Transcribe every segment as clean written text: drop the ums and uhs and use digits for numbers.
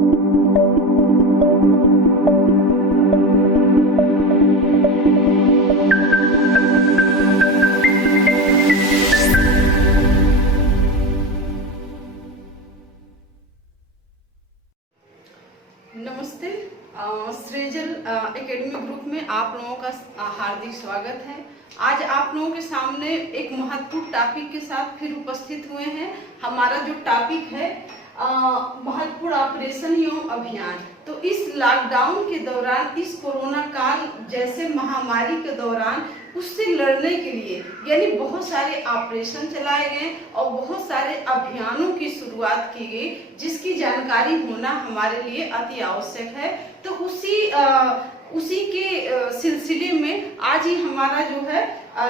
नमस्ते। सृजल academy group में आप लोगों का हार्दिक स्वागत है। आज आप लोगों के सामने एक महत्वपूर्ण टॉपिक के साथ फिर उपस्थित हुए हैं। हमारा जो टॉपिक है महत्वपूर्ण ऑपरेशन एवं अभियान। तो इस लॉकडाउन के दौरान, इस कोरोना काल जैसे महामारी के दौरान उससे लड़ने के लिए यानी बहुत सारे ऑपरेशन चलाए गए और बहुत सारे अभियानों की शुरुआत की गई, जिसकी जानकारी होना हमारे लिए अति आवश्यक है। तो उसी के सिलसिले में आज ही हमारा जो है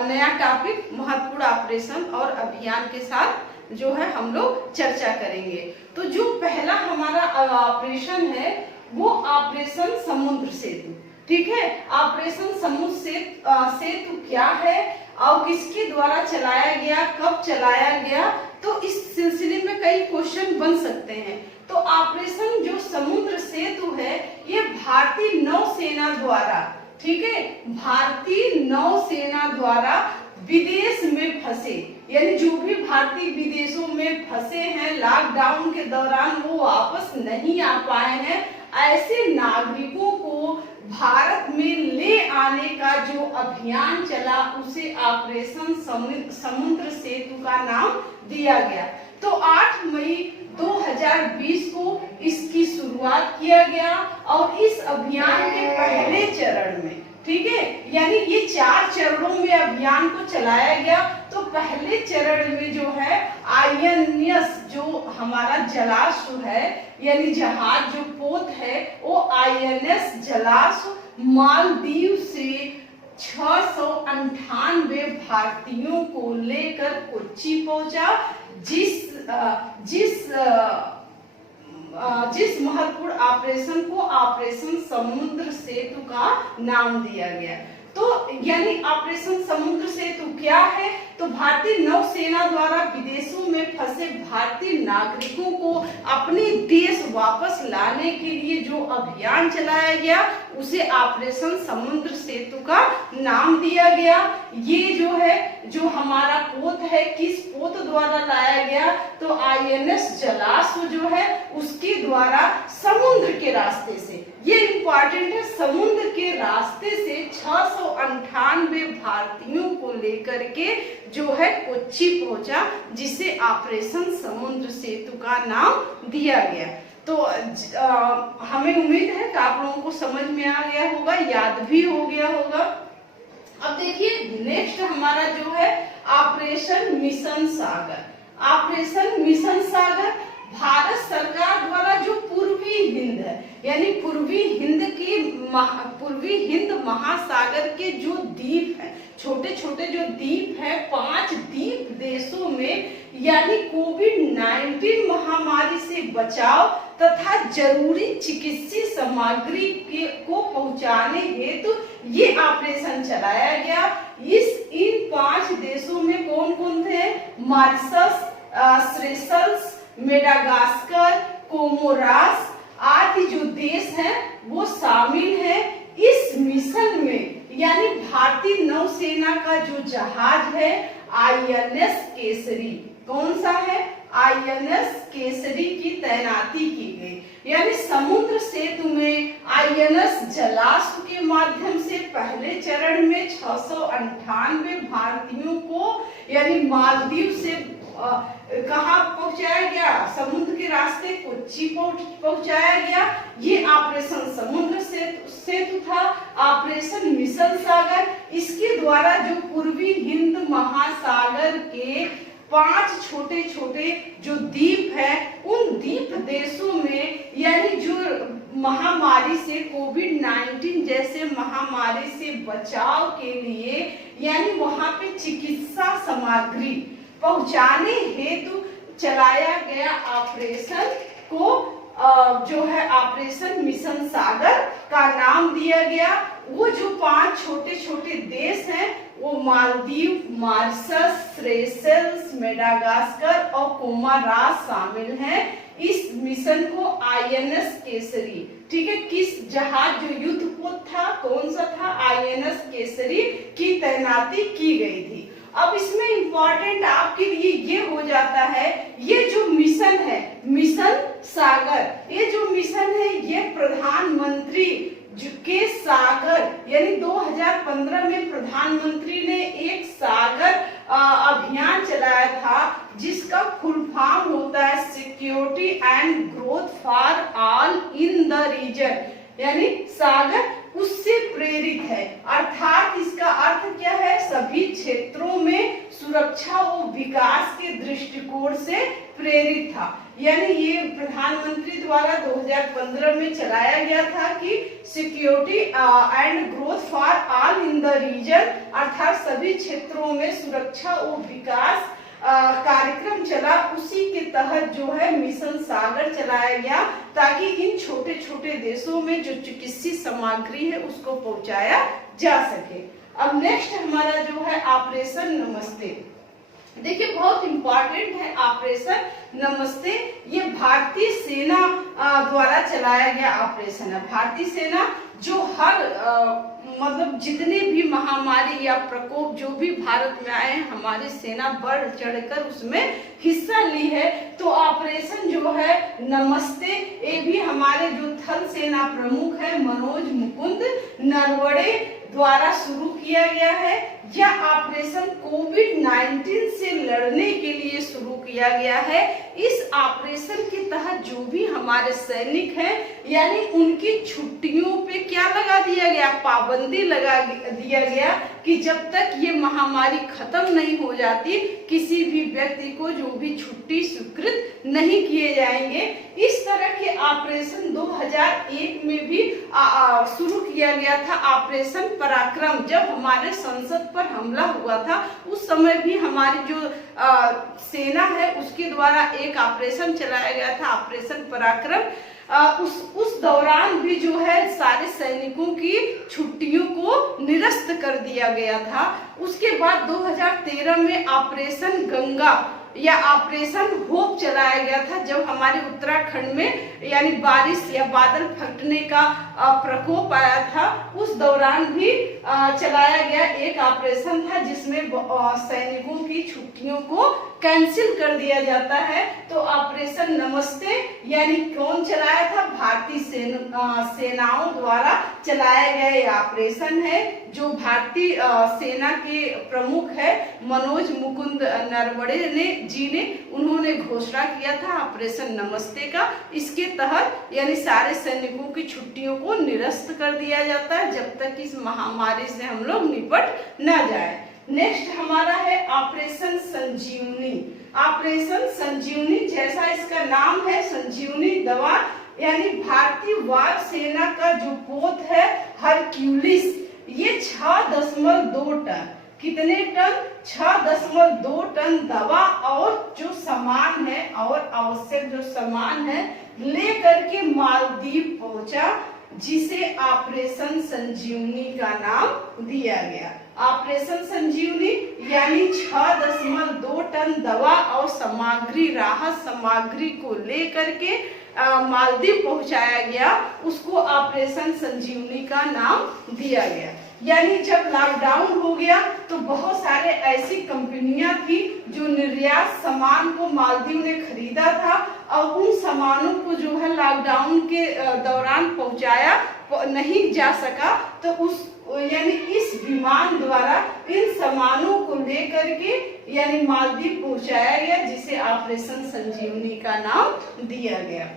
नया टॉपिक महत्वपूर्ण ऑपरेशन और अभियान के साथ जो है हम लोग चर्चा करेंगे। तो जो पहला हमारा ऑपरेशन है वो ऑपरेशन समुद्र सेतु। ठीक है, ऑपरेशन समुद्र सेतु क्या है और किसके द्वारा चलाया गया, कब चलाया गया, तो इस सिलसिले में कई क्वेश्चन बन सकते हैं। तो ऑपरेशन जो समुद्र सेतु है ये भारतीय नौसेना द्वारा, ठीक है, भारतीय नौसेना द्वारा विदेश में फंसे यानी जो भी भारतीय विदेशों में फंसे हैं लॉकडाउन के दौरान, वो वापस नहीं आ पाए हैं, ऐसे नागरिकों को भारत में ले आने का जो अभियान चला उसे ऑपरेशन समुद्र सेतु का नाम दिया गया। तो 8 मई 2020 को इसकी शुरुआत किया गया और इस अभियान के पहले चरण में, ठीक है, यानी ये 4 चरणों में अभियान को चलाया गया। तो पहले चरण में जो है INS जो हमारा जलाश्व है यानी जहाज जो पोत है वो INS जलाश्व मालदीव से 698 भारतीयों को लेकर कोच्चि पहुंचा, जिस महत्वपूर्ण ऑपरेशन को ऑपरेशन समुद्र सेतु का नाम दिया गया। तो यानी ऑपरेशन समुद्र सेतु क्या है, तो भारतीय नौसेना द्वारा विदेशों में फंसे भारतीय नागरिकों को अपने देश वापस लाने के लिए जो अभियान चलाया गया उसे ऑपरेशन समुद्र सेतु का नाम दिया गया। ये जो है जो हमारा पोत है किस पोत द्वारा लाया गया, तो INS जलाश्व जो है उसके द्वारा समुद्र के रास्ते से, ये इंपॉर्टेंट है, समुद्र के रास्ते से 698 भारतीयों को लेकर के जो है कोच्चि पहुंचा, जिसे ऑपरेशन समुद्र सेतु का नाम दिया गया। तो हमें उम्मीद है कि आप लोगों को समझ में आ गया होगा, याद भी हो गया होगा। अब देखिए नेक्स्ट हमारा जो है ऑपरेशन मिशन सागर। ऑपरेशन मिशन सागर भारत सरकार द्वारा जो पूर्वी हिंद है यानी पूर्वी हिंद महासागर के जो द्वीप है, छोटे छोटे जो द्वीप है, 5 द्वीप देशों में यानी कोविड-19 महामारी से बचाव तथा जरूरी चिकित्सीय सामग्री को पहुंचाने हेतु ये ऑपरेशन चलाया गया। इन 5 देशों में कौन कौन थे, मॉरिशस, सेशल्स, मेडागास्कर, कोमोरास आदि जो देश हैं वो शामिल हैं इस मिशन में। यानी भारतीय नौसेना का जो जहाज है INS केसरी, कौन सा है, INS केसरी की तैनाती की गई। यानी समुद्र सेतु में INS जलाश्व के माध्यम से पहले चरण में 698 भारतीयों को यानी मालदीव से कहाँ पहुंचाया गया, समुद्र के रास्ते कोच्चि पहुंचाया गया। ये ऑपरेशन समुद्र सेतु था। ऑपरेशन मिशन सागर, इसके द्वारा जो पूर्वी हिंद महासागर के 5 छोटे छोटे जो द्वीप है उन द्वीप देशों में यानी जो महामारी से कोविड-19 जैसे महामारी से बचाव के लिए यानी वहां पे चिकित्सा सामग्री पहुंचाने हेतु चलाया गया ऑपरेशन को जो है ऑपरेशन मिशन सागर का नाम दिया गया। वो जो 5 छोटे छोटे देश हैं वो मालदीव, मॉरिशस, सेशल्स, मेडागास्कर और कोमोरास शामिल हैं इस मिशन को INS केसरी, ठीक है, किस जहाज जो युद्ध पोत था कौन सा था, INS केसरी की तैनाती की गई थी। अब इसमें इंपॉर्टेंट आपके लिए ये हो जाता है, ये जो मिशन है मिशन सागर, ये जो मिशन है ये प्रधानमंत्री के सागर यानी 2015 में प्रधानमंत्री ने एक सागर अभियान चलाया था जिसका फुल फॉर्म होता है security and growth for all in the region, यानी सागर उससे प्रेरित है। अर्थात इसका अर्थ क्या है, सभी क्षेत्रों में सुरक्षा और विकास के दृष्टिकोण से प्रेरित था। यानी ये प्रधानमंत्री द्वारा 2015 में चलाया गया था कि security and growth for all in the region, अर्थात सभी क्षेत्रों में सुरक्षा और विकास कार्यक्रम चला। उसी के तहत जो है मिशन सागर चलाया गया ताकि इन छोटे छोटे देशों में जो चिकित्सीय सामग्री है उसको पहुंचाया जा सके। अब नेक्स्ट हमारा जो है ऑपरेशन नमस्ते, देखिए बहुत इंपॉर्टेंट है ऑपरेशन नमस्ते। ये भारतीय सेना द्वारा चलाया गया ऑपरेशन है। भारतीय सेना जो हर मतलब जितने भी महामारी या प्रकोप जो भी भारत में आए हमारी सेना बढ़ चढ़कर उसमें हिस्सा ली है। तो ऑपरेशन जो है नमस्ते ये भी हमारे जो थल सेना प्रमुख है मनोज मुकुंद नरवणे द्वारा शुरू किया गया है। यह ऑपरेशन कोविड-19 से लड़ने के लिए शुरू किया गया है। इस ऑपरेशन के तहत जो भी हमारे सैनिक हैं यानी उनकी छुट्टियों पे क्या लगा दिया गया, पाबंदी लगा दिया गया कि जब तक ये महामारी खत्म नहीं हो जाती किसी भी व्यक्ति को जो भी छुट्टी स्वीकृत नहीं किए जाएंगे। इस तरह के ऑपरेशन 2001 में भी शुरू किया गया था ऑपरेशन पराक्रम। जब हमारे संसद पर हमला हुआ था उस समय भी हमारी जो सेना है उसके द्वारा एक ऑपरेशन चलाया गया था ऑपरेशन पराक्रम। उस दौरान भी जो है सारे सैनिकों की छुट्टियों को निरस्त कर दिया गया था। उसके बाद 2013 में ऑपरेशन गंगा या ऑपरेशन होप चलाया गया था जब हमारे उत्तराखंड में यानी बारिश या बादल फटने का प्रकोप आया था। उस दौरान भी चलाया गया एक ऑपरेशन था जिसमें सैनिकों की छुट्टियों को कैंसिल कर दिया जाता है। तो ऑपरेशन नमस्ते यानी कौन चलाया था, भारतीय सेनाओं द्वारा चलाया गया ये ऑपरेशन है। जो भारतीय सेना के प्रमुख है मनोज मुकुंद नरवणे ने उन्होंने घोषणा किया था ऑपरेशन नमस्ते का। इसके तहत यानी सारे सैनिकों की छुट्टियों को निरस्त कर दिया जाता है जब तक इस महामारी से हम लोग निपट न जाए। नेक्स्ट हमारा है ऑपरेशन संजीवनी। ऑपरेशन संजीवनी जैसा इसका नाम है संजीवनी दवा यानी भारतीय वायु सेना का जो पोत है हरक्यूलिस, ये 6.2 टन, कितने टन, 6.2 टन दवा और जो सामान है और आवश्यक जो सामान है लेकर के मालदीव पहुंचा जिसे ऑपरेशन संजीवनी का नाम दिया गया। ऑपरेशन संजीवनी यानी 6.2 टन दवा और सामग्री राहत सामग्री को लेकर के मालदीव पहुंचाया गया, उसको ऑपरेशन संजीवनी का नाम दिया गया। यानी जब लॉकडाउन हो गया तो बहुत सारे ऐसी कंपनियां थी जो निर्यात सामान को मालदीव ने खरीदा था और उन सामानों को जो है लॉकडाउन के दौरान पहुंचाया नहीं जा सका। तो उस यानी इस विमान द्वारा इन सामानों को लेकर के यानी मालदीव पहुंचाया गया जिसे ऑपरेशन संजीवनी का नाम दिया गया।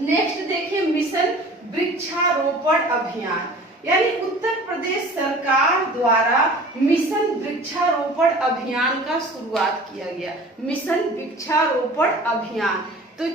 नेक्स्ट देखिए मिशन वृक्षारोपण अभियान यानी उत्तर प्रदेश सरकार द्वारा मिशन वृक्षारोपण अभियान का शुरुआत किया गया। मिशन वृक्षारोपण अभियान तो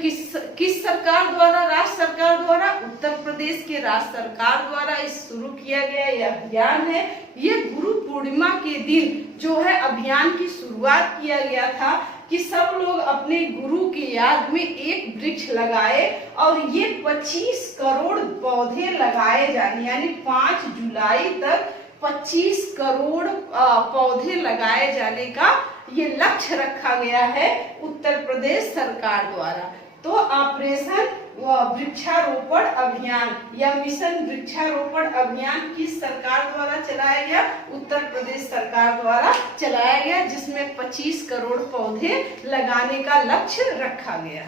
किस सरकार द्वारा, राज्य सरकार द्वारा, उत्तर प्रदेश के राज्य सरकार द्वारा इस शुरू किया गया यह अभियान है। ये गुरु पूर्णिमा के दिन जो है अभियान की शुरुआत किया गया था कि सब लोग अपने गुरु की याद में एक वृक्ष लगाए और ये 25 करोड़ पौधे लगाए जाने यानी 5 जुलाई तक 25 करोड़ पौधे लगाए जाने का ये लक्ष्य रखा गया है उत्तर प्रदेश सरकार द्वारा। तो ऑपरेशन वृक्षारोपण अभियान या मिशन वृक्षारोपण अभियान किस सरकार द्वारा चलाया गया? उत्तर प्रदेश सरकार द्वारा चलाया गया, जिसमें 25 करोड़ पौधे लगाने का लक्ष्य रखा गया।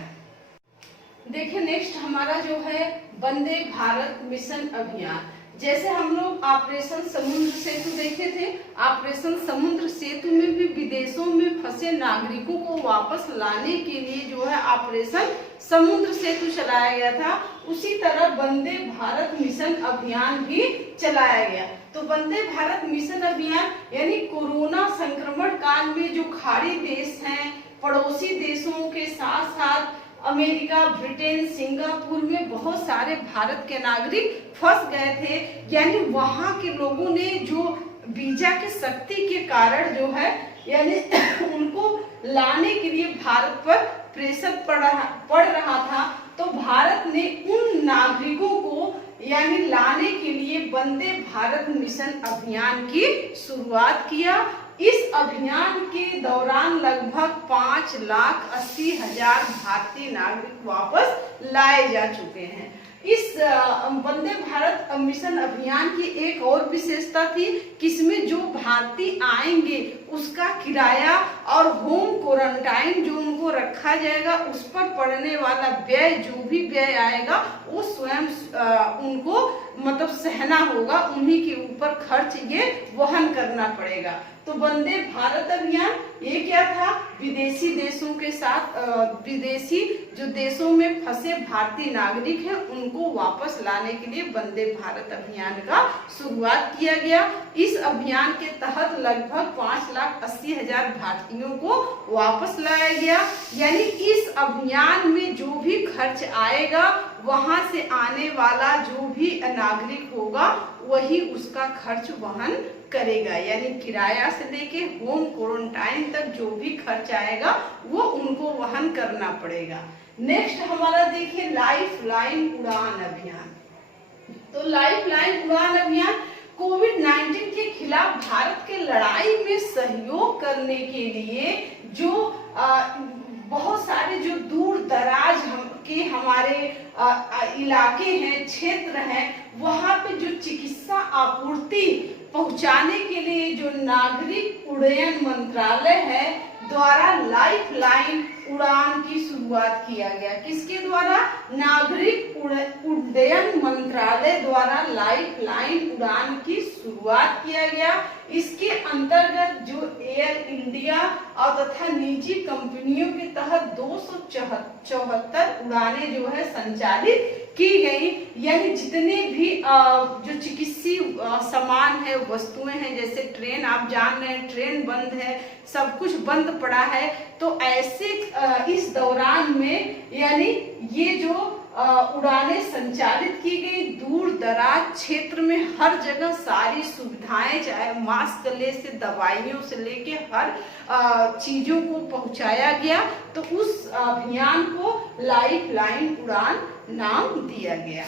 देखिए नेक्स्ट हमारा जो है वंदे भारत मिशन अभियान। जैसे हम लोग ऑपरेशन समुद्र सेतु देखे थे, ऑपरेशन समुद्र सेतु में भी विदेशों में फंसे नागरिकों को वापस लाने के लिए जो है ऑपरेशन समुद्र सेतु चलाया गया था। उसी तरह वंदे भारत मिशन अभियान भी चलाया गया। तो वंदे भारत मिशन अभियान यानी कोरोना संक्रमण काल में जो खाड़ी देश हैं, पड़ोसी देशों के साथ साथ अमेरिका, ब्रिटेन, सिंगापुर में बहुत सारे भारत के नागरिक फंस गए थे, यानी वहां के लोगों ने जो वीजा की शक्ति के कारण जो है यानी उनको लाने के लिए भारत पर प्रेशर पड़ रहा था। तो भारत ने उन नागरिकों को यानी लाने के लिए वंदे भारत मिशन अभियान की शुरुआत किया। इस अभियान के दौरान लगभग 5,80,000 भारतीय नागरिक वापस लाए जा चुके हैं। इस वंदे भारत मिशन अभियान की एक और विशेषता थी कि इसमें जो भारतीय आएंगे उसका किराया और होम क्वारंटाइन जो उनको रखा जाएगा उस पर पड़ने वाला व्यय, जो भी व्यय आएगा वो स्वयं उनको मतलब सहना होगा, उन्हीं के ऊपर खर्च ये वहन करना पड़ेगा। तो वंदे भारत अभियान ये क्या था? विदेशी देशों के साथ विदेशी जो देशों में फंसे भारतीय नागरिक हैं उनको वापस लाने के लिए वंदे भारत अभियान का शुरुआत किया गया। इस अभियान के तहत लगभग 5,80,000 भारतीयों को वापस लाया गया। यानी इस अभियान में जो भी खर्च आएगा वहां से आने वाला जो भी नागरिक होगा वही उसका खर्च वहन करेगा, यानी किराया से लेके होम क्वारंटाइन तक जो भी खर्च आएगा वो उनको वहन करना पड़ेगा। नेक्स्ट हमारा देखिए लाइफ लाइन उड़ान अभियान। तो लाइफ लाइन उड़ान अभियान कोविड-19 के खिलाफ भारत के लड़ाई में सहयोग करने के लिए जो बहुत सारे जो दूर दराज के हमारे इलाके हैं, क्षेत्र हैं, वहां पे जो चिकित्सा आपूर्ति पहुंचाने के लिए जो नागरिक उड्डयन मंत्रालय है द्वारा लाइफ लाइन उड़ान की शुरुआत किया गया। किसके द्वारा? नागरिक उड्डयन मंत्रालय द्वारा लाइफ लाइन उड़ान की शुरुआत किया गया। इसके अंतर्गत जो एयर इंडिया और तथा निजी कंपनियों के तहत 274 उड़ानें जो है संचालित की गई। यानी जितने भी जो चिकित्सीय सामान है, वस्तुएं हैं, जैसे ट्रेन आप जान रहे हैं ट्रेन बंद है, सब कुछ बंद पड़ा है, तो ऐसे इस दौरान में यानी ये जो उड़ानें संचालित की गई दूर दराज क्षेत्र में हर जगह सारी सुविधाएं, चाहे मास्क से दवाइयों से लेके हर चीजों को पहुंचाया गया। तो उस अभियान को लाइफ लाइन उड़ान नाम दिया गया।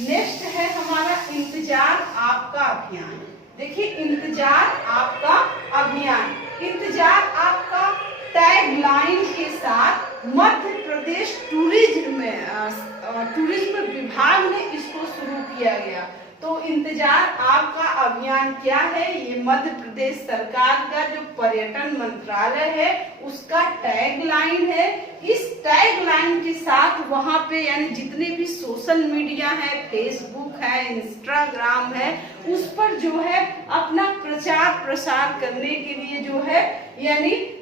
नेक्स्ट है हमारा इंतजार आपका अभियान। देखिए इंतजार आपका अभियान, इंतजार आपका टैग लाइन के साथ मध्य प्रदेश टूरिज्म विभाग ने इसको शुरू किया गया। तो इंतजार आपका अभियान क्या है? ये मध्य प्रदेश सरकार का जो पर्यटन मंत्रालय है उसका टैग लाइन है। इस टैग लाइन के साथ वहां पे यानी जितने भी सोशल मीडिया है, फेसबुक है, इंस्टाग्राम है, उस पर जो है अपना प्रचार प्रसार करने के लिए जो है यानी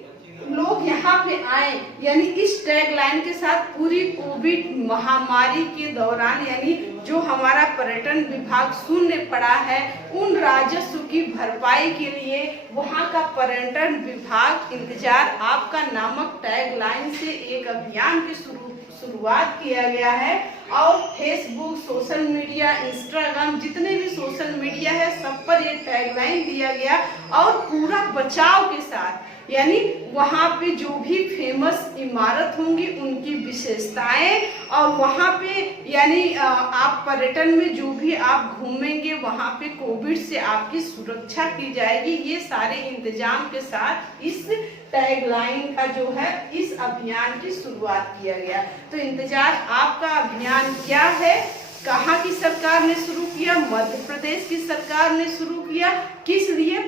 लोग यहाँ पे आए। यानी इस टैग लाइन के साथ पूरी कोविड महामारी के दौरान यानी जो हमारा पर्यटन विभाग शून्य पड़ा है उन राजस्व की भरपाई के लिए वहाँ का पर्यटन विभाग इंतजार आपका नामक टैग लाइन से एक अभियान की शुरुआत किया गया है। और फेसबुक, सोशल मीडिया, इंस्टाग्राम, जितने भी सोशल मीडिया है सब पर ये टैग लाइन दिया गया और पूरा बचाव के साथ यानी वहाँ पे जो भी फेमस इमारत होंगी उनकी विशेषताएं, और वहाँ पे यानी आप पर्यटन में जो भी आप घूमेंगे वहाँ पे कोविड से आपकी सुरक्षा की जाएगी। ये सारे इंतजाम के साथ इस टैगलाइन का जो है इस अभियान की शुरुआत किया गया। तो इंतजार आपका अभियान क्या है, कहाँ की सरकार ने शुरू किया, मध्य प्रदेश की सरकार ने शुरू किया, किस लिए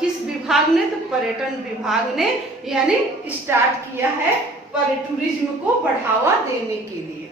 किस विभाग ने, तो पर्यटन विभाग ने यानी स्टार्ट किया है टूरिज्म को बढ़ावा देने के लिए।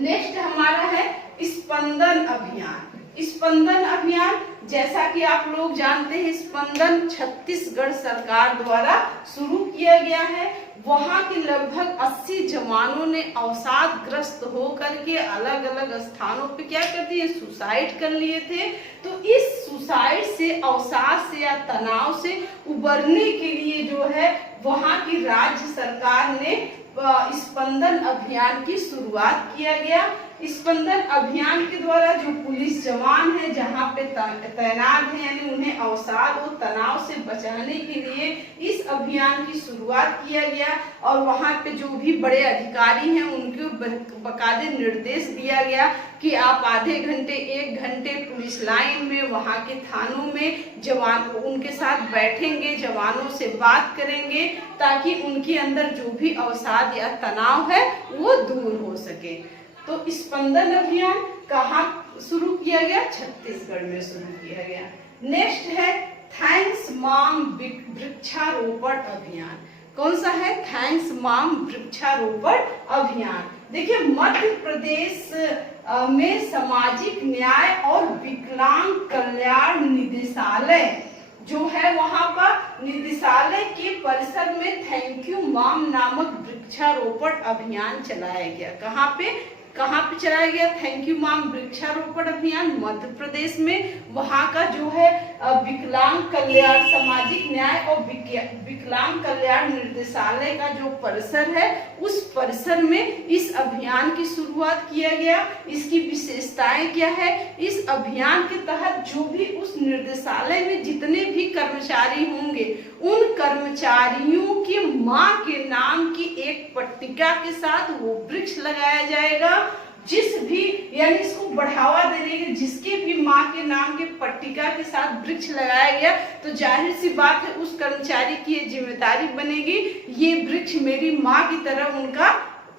नेक्स्ट हमारा है स्पंदन अभियान। स्पंदन अभियान जैसा कि आप लोग जानते हैं, स्पंदन छत्तीसगढ़ सरकार द्वारा शुरू किया गया है। वहां के लगभग 80 जवानों ने अवसादग्रस्त होकर के अलग अलग स्थानों पे क्या कर दिए, सुसाइड कर लिए थे। तो इस सुसाइड से, अवसाद से या तनाव से उबरने के लिए जो है वहां की राज्य सरकार ने स्पंदन अभियान की शुरुआत किया गया। स्पंदन अभियान के द्वारा जो पुलिस जवान है जहां पे तैनात है, यानी उन्हें अवसाद और तनाव से बचाने के लिए इस अभियान की शुरुआत किया गया। और वहां पे जो भी बड़े अधिकारी हैं उनको बकायदे निर्देश दिया गया कि आप आधे घंटे 1 घंटे पुलिस लाइन में, वहां के थानों में जवान उनके साथ बैठेंगे, जवानों से बात करेंगे ताकि उनके अंदर जो भी अवसाद या तनाव है वो दूर हो सके। तो स्पंदन अभियान कहाँ शुरू किया गया, छत्तीसगढ़ में शुरू किया गया। नेक्स्ट है थैंक्स मॉम वृक्षारोपण अभियान। कौन सा है, थैंक्स मॉम वृक्षारोपण अभियान। देखिए मध्य प्रदेश में सामाजिक न्याय और विकलांग कल्याण निदेशालय जो है, वहां पर निदेशालय के परिसर में थैंक यू मॉम नामक वृक्षारोपण अभियान चलाया गया। कहाँ पे चलाया गया थैंक यू मॉम वृक्षारोपण अभियान, मध्य प्रदेश में। वहां का जो है विकलांग कल्याण, सामाजिक न्याय और विकलांग कल्याण निर्देशालय का जो परिसर है उस परिसर में इस अभियान की शुरुआत किया गया। इसकी विशेषताएं क्या है, इस अभियान के तहत जो भी उस निर्देशालय में जितने भी कर्मचारी होंगे उन कर्मचारियों की माँ के नाम की एक पट्टिका के साथ वो वृक्ष लगाया जाएगा। जिस भी यानी इसको बढ़ावा देने के जिसके भी माँ के नाम के पट्टिका के साथ वृक्ष लगाया गया, तो जाहिर सी बात है उस कर्मचारी की ये जिम्मेदारी बनेगी, ये वृक्ष मेरी माँ की तरह उनका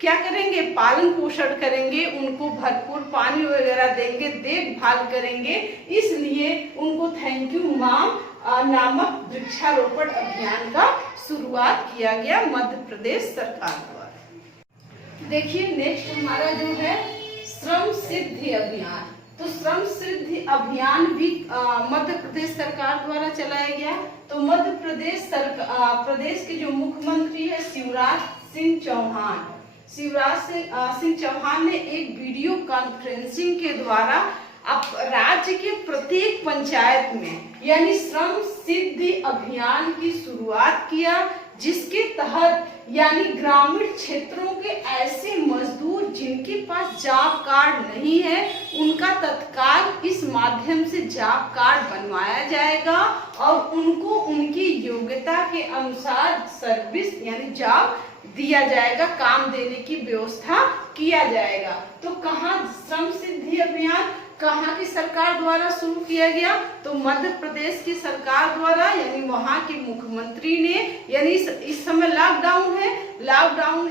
क्या करेंगे, पालन पोषण करेंगे, उनको भरपूर पानी वगैरह देंगे, देखभाल करेंगे। इसलिए उनको थैंक यू मॉम नामक वृक्षारोपण अभियान का शुरुआत किया गया मध्य प्रदेश सरकार द्वारा। देखिए नेक्स्ट हमारा जो है श्रम सिद्धि अभियान। तो श्रम सिद्धि अभियान भी मध्य प्रदेश सरकार द्वारा चलाया गया। तो मध्य प्रदेश प्रदेश के जो मुख्यमंत्री है शिवराज सिंह चौहान ने एक वीडियो कॉन्फ्रेंसिंग के द्वारा अब राज्य के प्रत्येक पंचायत में यानी श्रम सिद्धि अभियान की शुरुआत किया, जिसके तहत यानी ग्रामीण क्षेत्रों के ऐसे मजदूर जिनके पास जॉब कार्ड नहीं है उनका तत्काल इस माध्यम से जॉब कार्ड बनवाया जाएगा और उनको उनकी योग्यता के अनुसार सर्विस यानी जॉब दिया जाएगा, काम देने की व्यवस्था किया जाएगा। तो कहाँ श्रम सिद्धि अभियान कहाँ की सरकार द्वारा शुरू किया गया, तो मध्य प्रदेश की सरकार द्वारा, यानी वहाँ के मुख्यमंत्री ने, यानी इस समय लॉकडाउन है, लॉकडाउन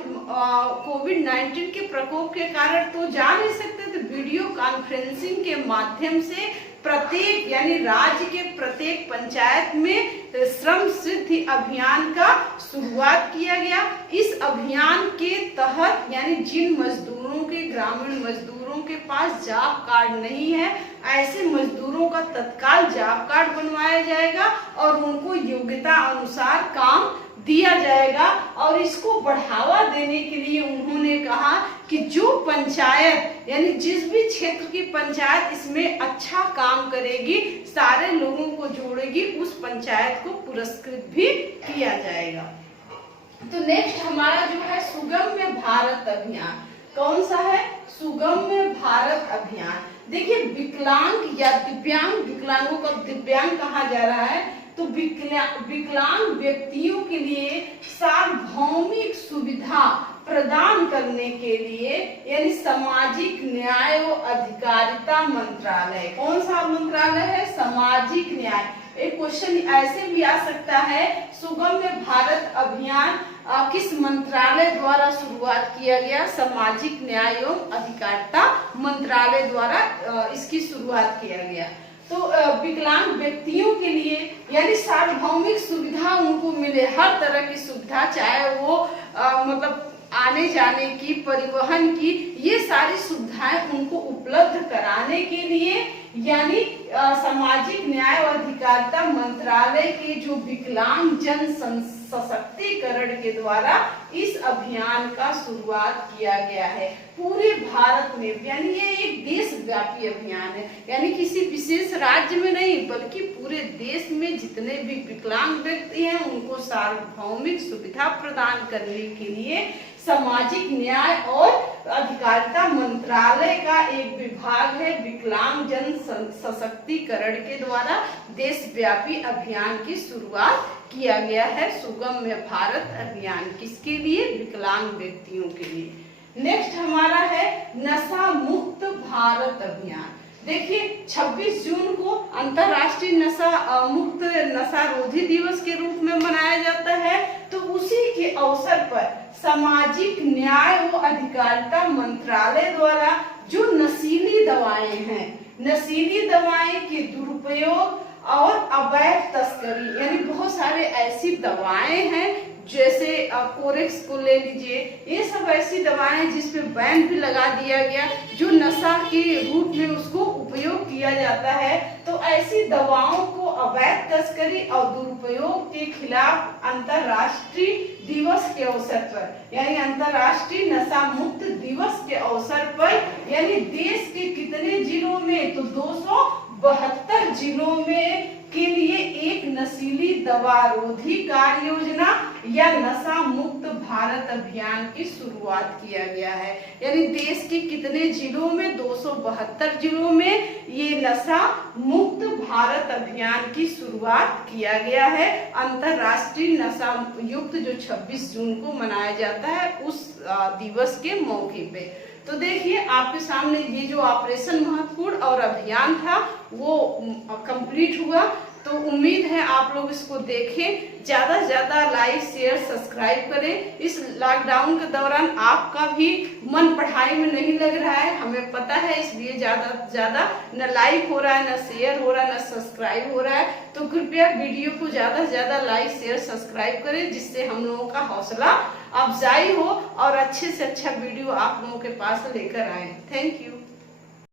कोविड-19 के प्रकोप के कारण तो जा नहीं सकते, तो वीडियो कॉन्फ्रेंसिंग के माध्यम से प्रत्येक यानी राज्य के प्रत्येक पंचायत में श्रम सिद्धि अभियान का शुरुआत किया गया। इस अभियान के तहत यानी जिन मजदूरों के ग्रामीण मजदूरों के पास जॉब कार्ड नहीं है ऐसे मजदूरों का तत्काल जॉब कार्ड बनवाया जाएगा और उनको योग्यता अनुसार काम दिया जाएगा। और इसको बढ़ावा देने के लिए उन्होंने कहा कि जो पंचायत यानी जिस भी क्षेत्र की पंचायत इसमें अच्छा काम करेगी, सारे लोगों को जोड़ेगी, उस पंचायत को पुरस्कृत भी किया जाएगा। तो नेक्स्ट हमारा जो है सुगम्य भारत अभियान। कौन सा है? सुगम्य भारत अभियान। देखिए विकलांग या दिव्यांग, विकलांगों को दिव्यांग कहा जा रहा है, तो विकलांग व्यक्तियों के लिए सार्वभौमिक सुविधा प्रदान करने के लिए यानी सामाजिक न्याय व अधिकारिता मंत्रालय, कौन सा मंत्रालय है? सामाजिक न्याय। एक क्वेश्चन ऐसे भी आ सकता है, सुगम्य भारत अभियान किस मंत्रालय द्वारा शुरुआत किया गया? सामाजिक न्याय एवं अधिकारिता मंत्रालय द्वारा इसकी शुरुआत किया गया। तो विकलांग व्यक्तियों के लिए यानी सार्वभौमिक सुविधा उनको मिले, हर तरह की सुविधा, चाहे वो मतलब आने जाने की, परिवहन की, ये सारी सुविधाएं उनको उपलब्ध कराने के लिए यानी सामाजिक न्याय और अधिकारिता मंत्रालय के जो विकलांग जन सशक्तिकरण के द्वारा इस अभियान का शुरुआत किया गया है पूरे भारत में। यानी ये एक देशव्यापी अभियान है, यानी किसी विशेष राज्य में नहीं बल्कि पूरे देश में जितने भी विकलांग व्यक्ति हैं उनको सार्वभौमिक सुविधा प्रदान करने के लिए सामाजिक न्याय और अधिकारिता मंत्रालय का एक विभाग है विकलांग जन सशक्तिकरण के द्वारा देशव्यापी अभियान की शुरुआत किया गया है। सुगम्य भारत अभियान किसके लिए? विकलांग व्यक्तियों के लिए। नेक्स्ट हमारा है नशा मुक्त भारत अभियान। देखिए 26 जून को अंतर्राष्ट्रीय नशा मुक्त नशा रोधी दिवस के रूप में मनाया जाता है। तो उसी के अवसर पर सामाजिक न्याय व अधिकारिता मंत्रालय द्वारा जो नशीली दवाएं हैं, नशीली दवाएं के दुरुपयोग और अवैध तस्करी, यानी बहुत सारे ऐसी दवाएं हैं जैसे कोरेक्स को ले लीजिए, ये सब ऐसी दवाएं जिसपे बैन भी लगा दिया गया, जो नशा के रूप में उसको उपयोग किया जाता है। तो ऐसी दवाओं को अवैध तस्करी और दुरुपयोग के खिलाफ अंतर्राष्ट्रीय दिवस के अवसर पर यानी अंतर्राष्ट्रीय नशा मुक्त दिवस के अवसर पर यानी देश के कितने जिलों में? तो 272 जिलों में के लिए एक नशीली दवा रोधी कार्य योजना या नशा मुक्त भारत अभियान की शुरुआत किया गया है। यानी देश के कितने जिलों में? 272 जिलों में ये नशा मुक्त भारत अभियान की शुरुआत किया गया है। अंतर्राष्ट्रीय नशा युक्त जो 26 जून को मनाया जाता है उस दिवस के मौके पे। तो देखिए आपके सामने ये जो ऑपरेशन महत्वपूर्ण और अभियान था वो कंप्लीट हुआ। तो उम्मीद है आप लोग इसको देखें, ज्यादा से ज्यादा लाइक शेयर सब्सक्राइब करें। इस लॉकडाउन के दौरान आपका भी मन पढ़ाई में नहीं लग रहा है, हमें पता है, इसलिए ज्यादा से ज्यादा न लाइक हो रहा है, न शेयर हो रहा है, न सब्सक्राइब हो रहा है। तो कृपया वीडियो को ज्यादा से ज्यादा लाइक शेयर सब्सक्राइब करें जिससे हम लोगों का हौसला अफजाई हो और अच्छे से अच्छा वीडियो आप लोगों के पास लेकर आए। Thank you.